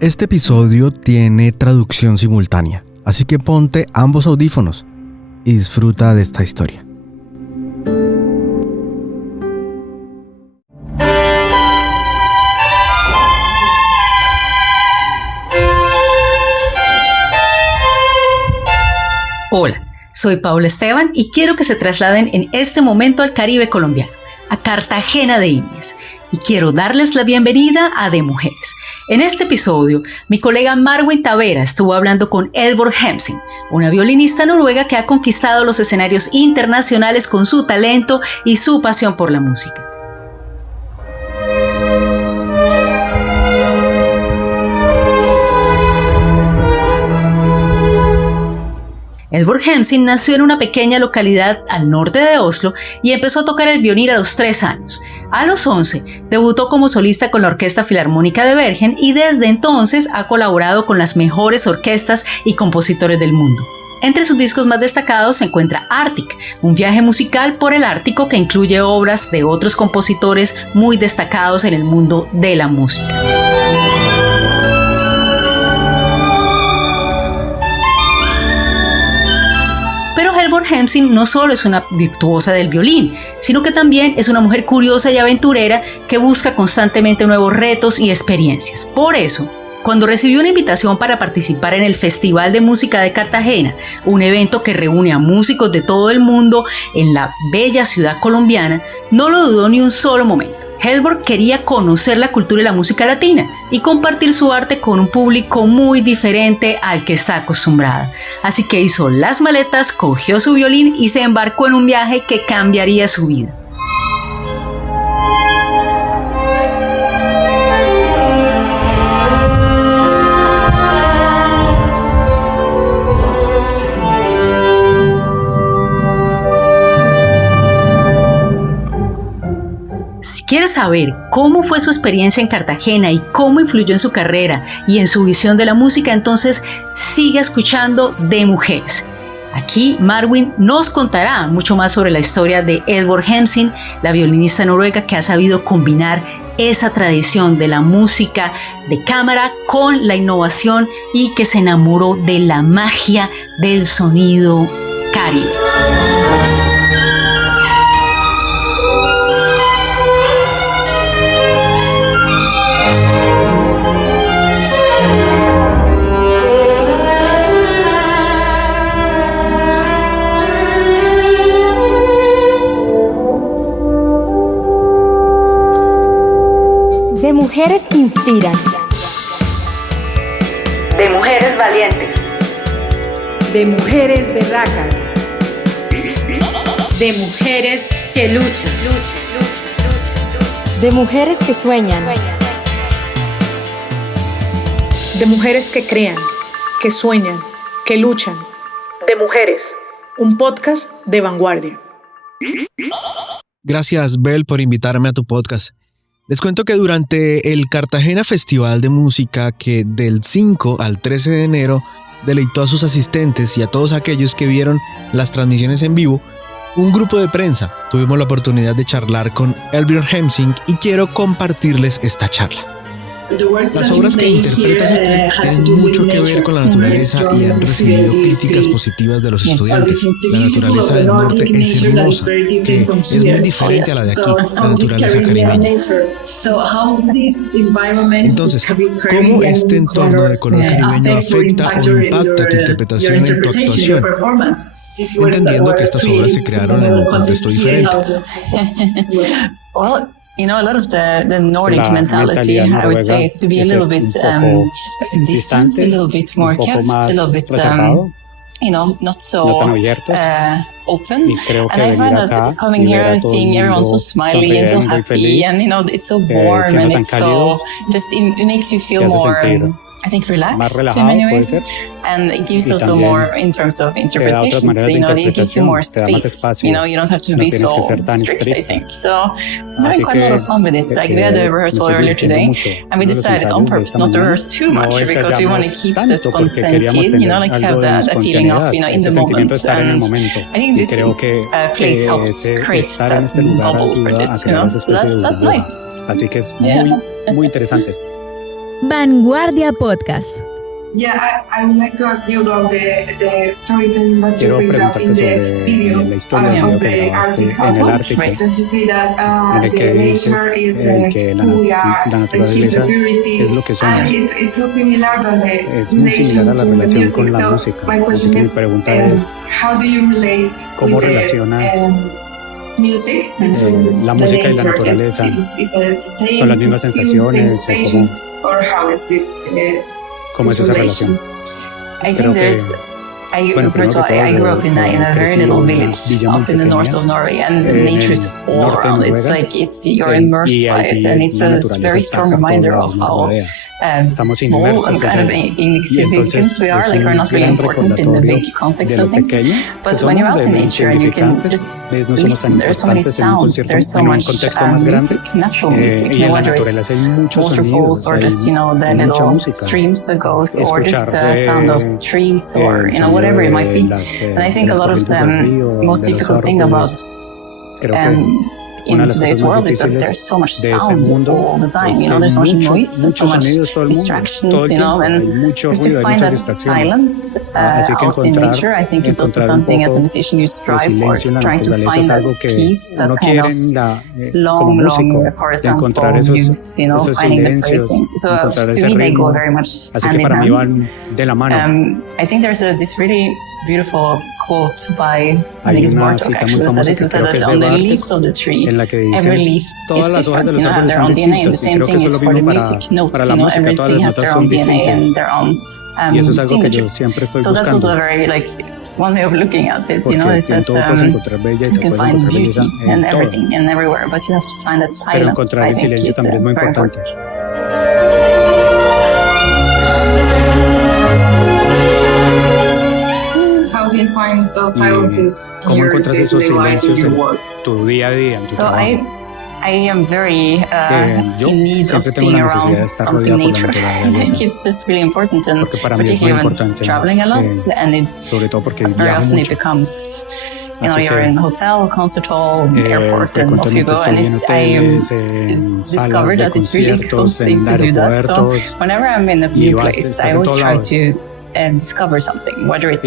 Este episodio tiene traducción simultánea, así que ponte ambos audífonos y disfruta de esta historia. Hola, soy Paola Esteban y quiero que se trasladen en este momento al Caribe colombiano, a Cartagena de Indias, y quiero darles la bienvenida a De Mujeres. En este episodio, mi colega Marwin Tavera estuvo hablando con Eldbjorg Hemsing, una violinista noruega que ha conquistado los escenarios internacionales con su talento y su pasión por la música. Eldbjorg Hemsing nació en una pequeña localidad al norte de Oslo y empezó a tocar el violín a los 3 años. A los 11 debutó como solista con la Orquesta Filarmónica de Bergen y desde entonces ha colaborado con las mejores orquestas y compositores del mundo. Entre sus discos más destacados se encuentra Arctic, un viaje musical por el Ártico que incluye obras de otros compositores muy destacados en el mundo de la música. Pero Hjalmar Hemsing no solo es una virtuosa del violín, sino que también es una mujer curiosa y aventurera que busca constantemente nuevos retos y experiencias. Por eso, cuando recibió una invitación para participar en el Festival de Música de Cartagena, un evento que reúne a músicos de todo el mundo en la bella ciudad colombiana, no lo dudó ni un solo momento. Eldbjorg quería conocer la cultura y la música latina y compartir su arte con un público muy diferente al que está acostumbrada. Así que hizo las maletas, cogió su violín y se embarcó en un viaje que cambiaría su vida. ¿Quieres saber cómo fue su experiencia en Cartagena y cómo influyó en su carrera y en su visión de la música? Entonces sigue escuchando De Mujeres. Aquí Marwin nos contará mucho más sobre la historia de Eldbjorg Hemsing, la violinista noruega que ha sabido combinar esa tradición de la música de cámara con la innovación y que se enamoró de la magia del sonido Caribe. De mujeres que inspiran. De mujeres valientes. De mujeres berracas. De mujeres que luchan. De mujeres que sueñan. De mujeres que crean, que sueñan, que luchan. De mujeres. Un podcast de Vanguardia. Gracias, Bel, por invitarme a tu podcast. Les cuento que durante el Cartagena Festival de Música, que del 5 al 13 de enero deleitó a sus asistentes y a todos aquellos que vieron las transmisiones en vivo, un grupo de prensa tuvimos la oportunidad de charlar con Eldbjorg Hemsing y quiero compartirles esta charla. Las obras que interpretas aquí tienen mucho que ver con la naturaleza y han recibido críticas positivas de los estudiantes. La naturaleza del norte es hermosa, que es muy diferente a la de aquí, la naturaleza caribeña. Entonces, ¿cómo este entorno de color caribeño afecta o impacta tu interpretación en tu actuación? Entendiendo que estas obras se crearon en un contexto diferente. Well, you know, a lot of the Nordic mentality, I would say, is to be a little bit distant, a little bit more kept, a little bit, not so open. And I find that coming here, seeing everyone so smiley and so happy, and it's so warm and it's so it makes you feel more, I think, relaxed in many ways, and it gives also more in terms of interpretations. It gives you more space. You don't have to be so strict, I think. So I'm having quite a lot of fun with it. Like we had a rehearsal earlier today, and we decided on purpose not to rehearse too much because we want to keep the spontaneity. Like have that feeling of in the moment. And I think this place helps create that bubble for this. So that's nice. Así que es muy interesante. Vanguardia Podcast. Yeah, I would like to ask you about the storytelling that you bring up in the video of the Arctic album. Right. Don't you say that the nature is who we are, the keeps the purity, and it's so similar than the relation to the music. So my question is, how do you relate with the music between la música y la naturaleza? ¿Son las mismas sensaciones? Or how is this? ¿Cómo es esa relación? I think there's. I grew up in a very little village up in the north of Norway, and the nature is all around. It's like you're immersed by it, and it's a very strong reminder of how small and kind of insignificant we are. Like we're not really important in the big context of things. But when you're out in nature and you can just listen, there's so many sounds, there's so much music, natural music, whether it's waterfalls or just the little streams that goes, or just the sound of trees, or whatever it might be. And I think a lot of the most difficult thing about in today's world is that there's so much sound all the time. There's so much noise, so much distractions, and just to find that silence out in nature, I think is also something as a musician you strive for, trying to find that peace, that kind of long horizontal use, finding the phrasings. So to me, they go very much hand in hand. I think there's this really beautiful quote by, I think it's Bartok actually, who said that on the leaves of the tree, every leaf is different, have their own DNA, and the same thing is for the music notes, everything has their own DNA and their own signature. So that's also a very, one way of looking at it, is that you can find beauty in everything and everywhere, but you have to find that silence, I think, is very important. How do you find those silences in your day-to-day life, in your work? Tu día a día, en tu trabajo. I am very in need of being around something nature. I think it's just really important, and particularly when traveling a lot, and very often it becomes, you're in a hotel, concert hall, airport, and off you go, and I discovered that it's really exhausting to do that. So whenever I'm in a new place, I always try to discover something, whether it's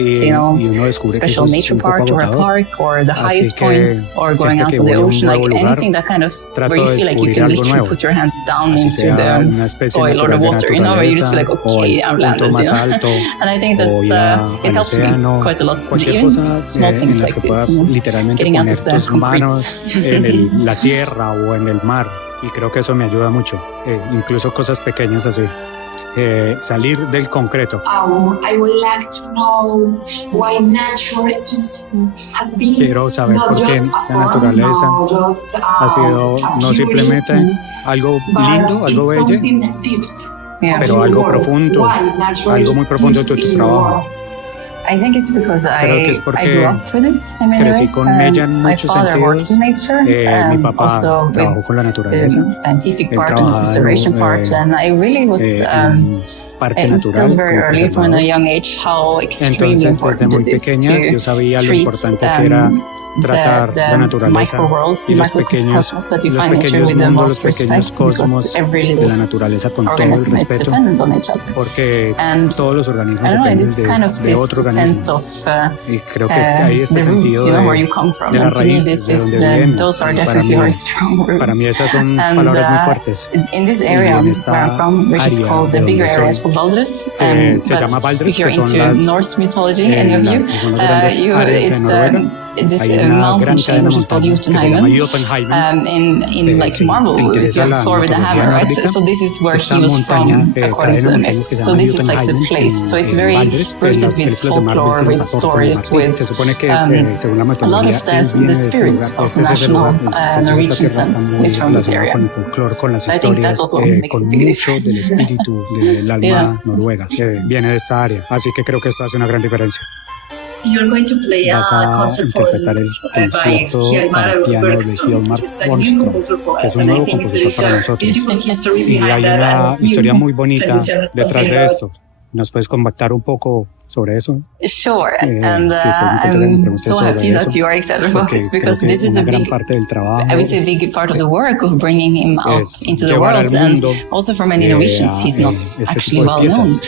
special nature part or a park or the highest point or going out to the ocean, anything that kind of where you feel like you can literally put your hands down into the soil or the water, where you just feel like, okay, I'm landed, and I think that's it helps me quite a lot, even small things like this, getting out of the concrete. En la tierra o en el mar, y creo que eso me ayuda mucho, incluso cosas pequeñas así. Salir del concreto. I would like to know why nature has been. Quiero saber por qué la naturaleza ha sido no simplemente algo lindo, algo bello, pero algo profundo, algo muy profundo de tu trabajo. I think it's because I grew up with it in many ways. Con ella en my muchos father sentidos. worked in nature, Mi papá also trabajó with con la naturaleza. the scientific part and the conservation part, and I really was instilled very early from a young age how extremely Entonces, desde important muy it is pequeña, yo to sabía lo treat importante que era tratar la naturaleza y los pequeños mundos, los pequeños cosmos de la naturaleza con todo el respeto, porque todos los organismos dependen de otro organismo, y creo que hay este sentido de la raíz, de donde vienes. Para mí esas son palabras muy fuertes. In this area where I'm from, which is called the bigger area, is called Valdres, se llama Valdres, if you're que son into Norse mythology, any of you, this mountain chain which is called Jotunheimen. In like marble movies, you have Thor with a hammer, right? So this is where he was from, according to the myth. So this is like the place. So it's very rooted with folklore, with stories, with a lot of the spirit of the national Norwegian sense is from this area. I think that also makes a big difference. Del espíritu del alma noruega que viene de esta área. Así que creo que esto hace una gran diferencia. You're going to play a concert by Hjalmar Borgstrøm, que es un nuevo compositor para nosotros. Y hay una historia muy bonita detrás de esto. ¿Nos puedes compactar un poco sobre eso? Sure, and I'm so happy that you are excited about it, because this is a big, I would say, a big part of the work of bringing him out into the world, and also for many Norwegians he's not actually well known,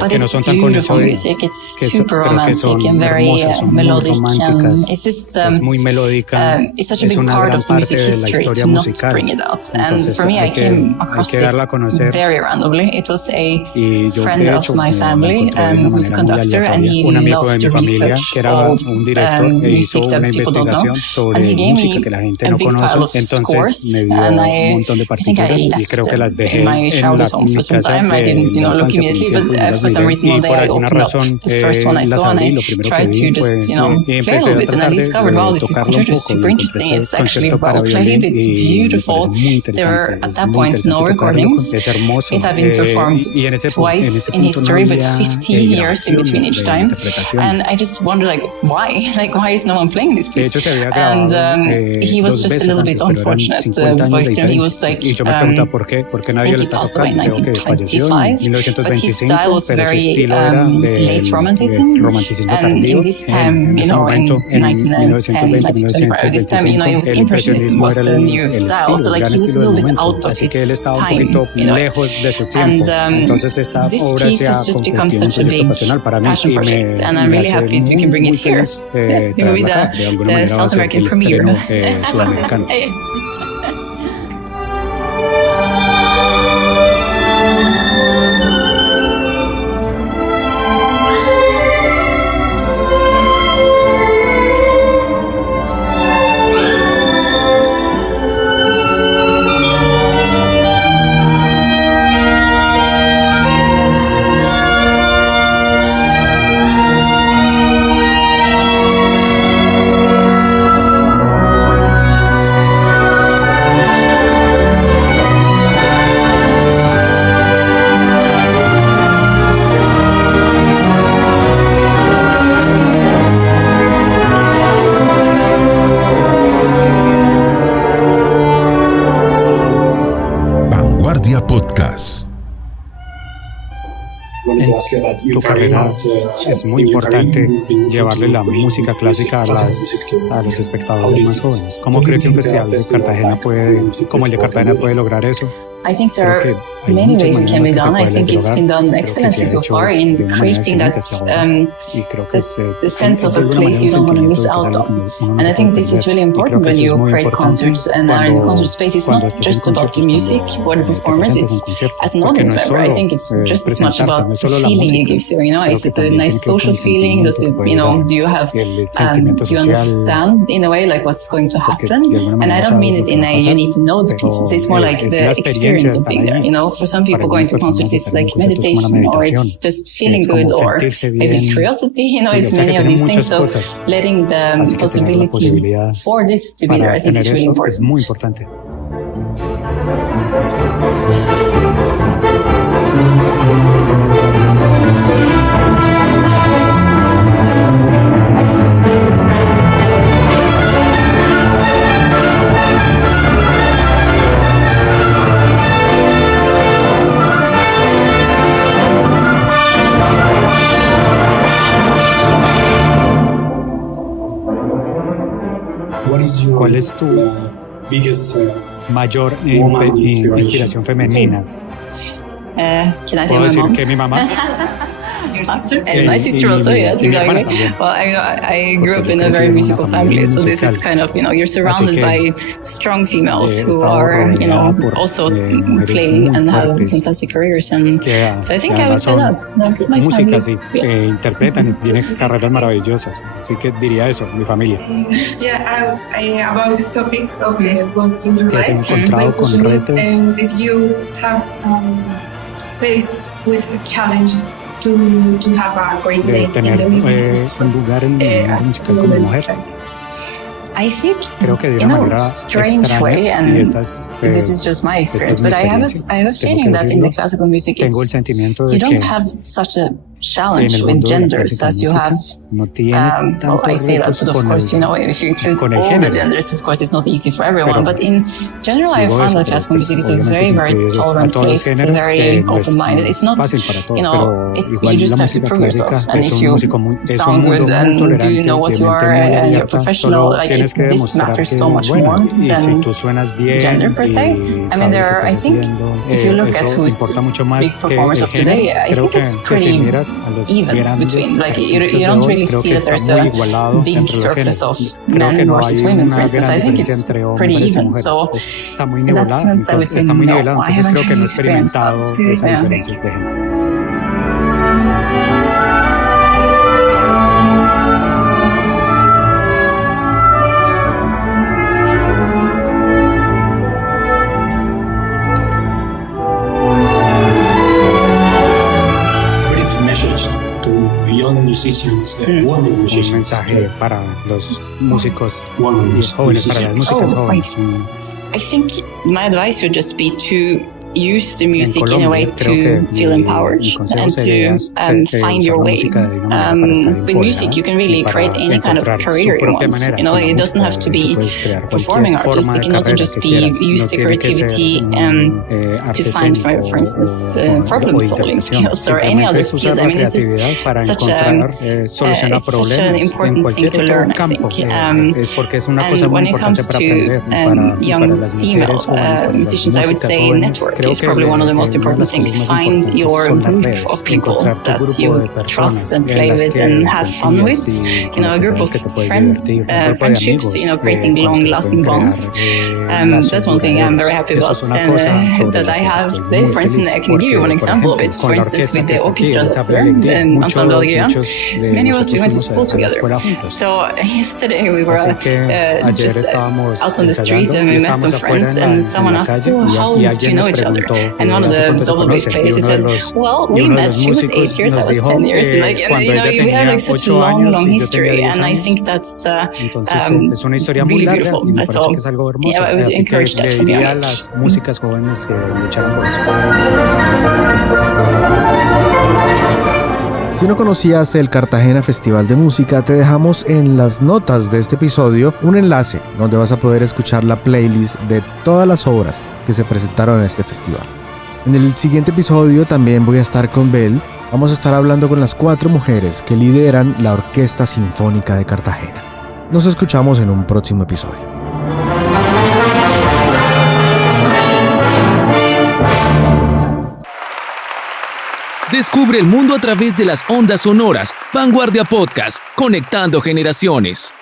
but it's beautiful music. It's super romantic and very melodic, and it's just it's such a big part of the music history to not bring it out. And for me, I came across this very randomly. It was a friend of my family who's a conductor, and he loves to research old music that people don't know. And he gave me a big pile of scores, and I think I left them in my childhood home for some time. I didn't, look immediately, but for some reason one day I opened up the first one I saw, and I tried to just, play a little bit, and I discovered, wow, this concerto is super interesting. It's actually well played. It's beautiful. There were at that point no recordings. It had been performed twice in history, but 15 years in between each time. And I just wondered, why? Why is no one playing this piece? And he was just a little bit unfortunate. Borgström, he was I think he passed away in 1925, but his style was very late romanticism. And in this time, in 1910, 1925, this time, it was Impressionism was the new style. So he was a little bit out of his time, And this piece has just become such a big passion project, and I'm really happy we can bring it here. It will be the South American premiere. Tu carrera es muy importante llevarle la música clásica a los espectadores más jóvenes. ¿Cómo cree que un festival de Cartagena como el de Cartagena puede lograr eso? I think there are many ways it can be done. I think it's been done excellently so far in creating that the sense of a place you don't want to miss out on. And I think this is really important when you create concerts and are in the concert space. It's not just about the music or the performance. It's as an audience member, I think it's just as much about the feeling it gives you. Is it a nice social feeling? Does it, do you have, do you understand in a way what's going to happen? And I don't mean it in a you need to know the pieces. It's more like the experience of being there. For some people going to concerts is like meditation, or it's just feeling good, or maybe it's curiosity. It's many of these things. So letting the possibility for this to be there, I think is really important. ¿Cuál es tu mayor inspiración femenina? Can I say ¿Puedo my decir mom? que mi mamá? Your sister? And my sister also, yes, exactly. Well, I grew up in a very musical family, so this is kind of, you're surrounded by strong females who are, also play and have fantastic careers, and so I think I would say that. My música, family. sí, interpretan y tienen carreras maravillosas, así que diría eso, mi familia. Yeah, about this topic of the women's in your life, my question is, if you have faced with a challenge to have a great day in the music industry, un lugar en la música como mujer. I think, creo que de una manera strange way, and this is just my experience, but I have a feeling that in the classical music, tengo el sentimiento de you don't que have such a challenge with genders as you have. I say that, but of course, if you include all the genders, of course, it's not easy for everyone. But in general, I found that classical music is a very, very tolerant place. It's very open-minded. It's not, you just have to prove yourself. And if you sound good and do you know what you are and you're professional, this matters so much more than gender per se. I mean, I think, if you look at who's big performers of today, I think it's pretty even between, you don't really see that there's a big surplus of men versus women, for instance. I think it's pretty even. So in that sense, I would say no, I haven't really experienced that. Un mensaje para los músicos jóvenes, para las músicas jóvenes. I think my advice would just be to use the music in a way to feel empowered and to find your way. With music, you can really create any kind of career you want. It doesn't have to be performing artist. It can also just be use the creativity to find, for instance, problem solving skills or any other skill. I mean, it's just such an important thing to learn, I think. And when it comes to young female musicians, I would say network is probably one of the most important things. Find your group of people that you trust and play with and have fun with. A group of friendships, creating long-lasting bonds. That's one thing I'm very happy about and that I have today. For instance, I can give you one example of it. For instance, with the orchestra that's here, Ensemble de Grieg, many of us, we went to school together. So yesterday we were just out on the street and we met some friends and someone asked, so how do you know each other? And one of the double bass players, he said, well, we met, she was 8 years, I was 10 years. We have such a long history, and I think that's really beautiful. So, yeah, I would encourage that from young age. Si no conocías el Cartagena Festival de Música, te dejamos en las notas de este episodio un enlace donde vas a poder escuchar la playlist de todas las obras que se presentaron en este festival. En el siguiente episodio también voy a estar con Bel. Vamos a estar hablando con las 4 mujeres que lideran la Orquesta Sinfónica de Cartagena. Nos escuchamos en un próximo episodio. Descubre el mundo a través de las ondas sonoras. Vanguardia Podcast, conectando generaciones.